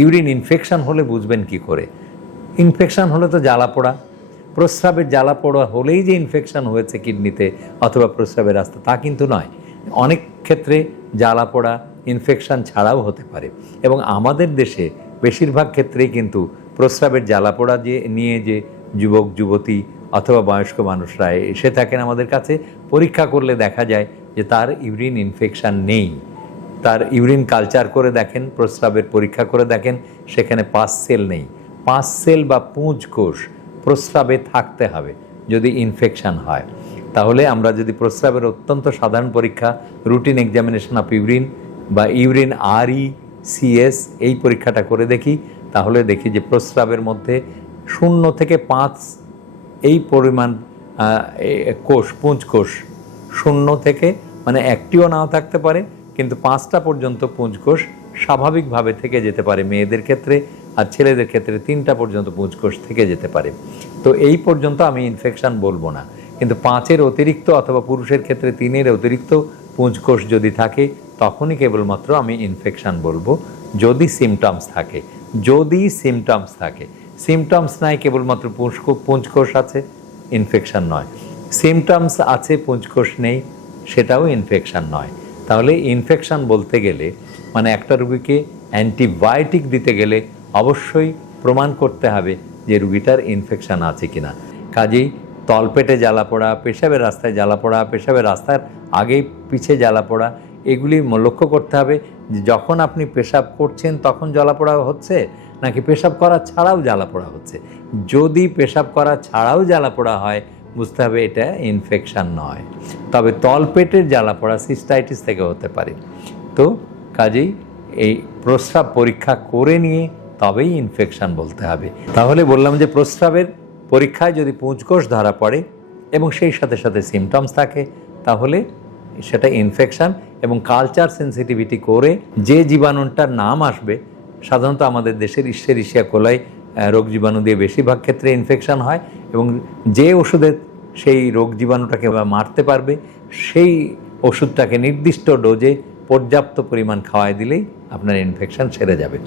Urine infection হলে বুঝবেন কি করে? ইনফেকশন হলে তো জ্বালা পোড়া, প্রস্রাবের জ্বালা পোড়া হলেই যে ইনফেকশন হয়েছে কিডনিতে অথবা প্রস্রাবের রাস্তা তা কিন্তু নয়। অনেক ক্ষেত্রে জ্বালা পোড়া ইনফেকশন ছাড়াও হতে পারে, এবং আমাদের দেশে বেশিরভাগ ক্ষেত্রেই কিন্তু প্রস্রাবের জ্বালা পোড়া নিয়ে যে যুবক যুবতী অথবা বয়স্ক মানুষরা এসে থাকেন আমাদের কাছে, পরীক্ষা করলে দেখা যায় যে তার ইউরিন ইনফেকশন নেই। তার ইউরিন কালচার করে দেখেন, প্রস্রাবের পরীক্ষা করে দেখেন, সেখানে পাস সেল নেই। পাস সেল বা পুঁজ কোষ প্রস্রাবে থাকতে হবে যদি ইনফেকশন হয়। তাহলে আমরা যদি প্রস্রাবের অত্যন্ত সাধারণ পরীক্ষা রুটিন এক্সামিনেশন অফ ইউরিন বা ইউরিন RECS এই পরীক্ষাটা করে দেখি, তাহলে দেখি যে প্রস্রাবের মধ্যে 0 থেকে 5 এই পরিমাণ কোষ, পুঁজ কোষ 0 থেকে, মানে একটিও নাও থাকতে পারে, কিন্তু 5টা পর্যন্ত পুঁজ কোষ স্বাভাবিকভাবে থেকে যেতে পারে মেয়েদের ক্ষেত্রে, আর ছেলেদের ক্ষেত্রে 3টা পর্যন্ত পুঁজ কোষ থেকে যেতে পারে। তো এই পর্যন্ত আমি ইনফেকশন বলবো না, কিন্তু 5-এর অতিরিক্ত অথবা পুরুষের ক্ষেত্রে 3-এর অতিরিক্ত পুঁজ কোষ যদি থাকে তখনই কেবলমাত্র আমি ইনফেকশন বলবো, যদি সিমটমস থাকে। যদি সিমটমস থাকে, সিমটমস নাই, কেবলমাত্র পুঁজ কোষ আছে, ইনফেকশন নয়। সিমটমস আছে, পুঁজ কোষ নেই, সেটাও ইনফেকশন নয়। তাহলে ইনফেকশন বলতে গেলে মানে একটা রুগীকে অ্যান্টিবায়োটিক দিতে গেলে অবশ্যই প্রমাণ করতে হবে যে রুগীটার ইনফেকশন আছে কিনা। কাজেই তলপেটে জ্বালা পোড়া, পেশাবের রাস্তায় জ্বালা পোড়া, পেশাবের রাস্তার আগে পিছে জ্বালা পোড়া, এগুলি লক্ষ্য করতে হবে যে যখন আপনি পেশাব করছেন তখন জ্বালা পোড়া হচ্ছে নাকি পেশাব করা ছাড়াও জ্বালা পোড়া হচ্ছে। যদি পেশাব করা ছাড়াও জ্বালা পোড়া হয় বুঝতে হবে এটা ইনফেকশন নয়। তবে তলপেটের জ্বালা পোড়া সিস্টাইটিস থেকে হতে পারে। তো কাজেই এই প্রস্রাব পরীক্ষা করে নিয়ে তবেই ইনফেকশন বলতে হবে। তাহলে বললাম যে প্রস্রাবের পরীক্ষায় যদি পুঁজকোষ ধরা পড়ে এবং সেই সাথে সাথে সিমটমস থাকে তাহলে সেটা ইনফেকশন, এবং কালচার সেন্সিটিভিটি করে যে জীবাণুটার নাম আসবে, সাধারণত আমাদের দেশের ইশ্চেরিশিয়া কোলাই রোগ জীবাণু দিয়ে বেশিরভাগ ক্ষেত্রে ইনফেকশন হয়, এবং যে ওষুধে সেই রোগ জীবাণুটাকে মারতে পারবে সেই ওষুধটাকে নির্দিষ্ট ডোজে পর্যাপ্ত পরিমাণ খাওয়াই দিলেই আপনার ইনফেকশন সেরে যাবে।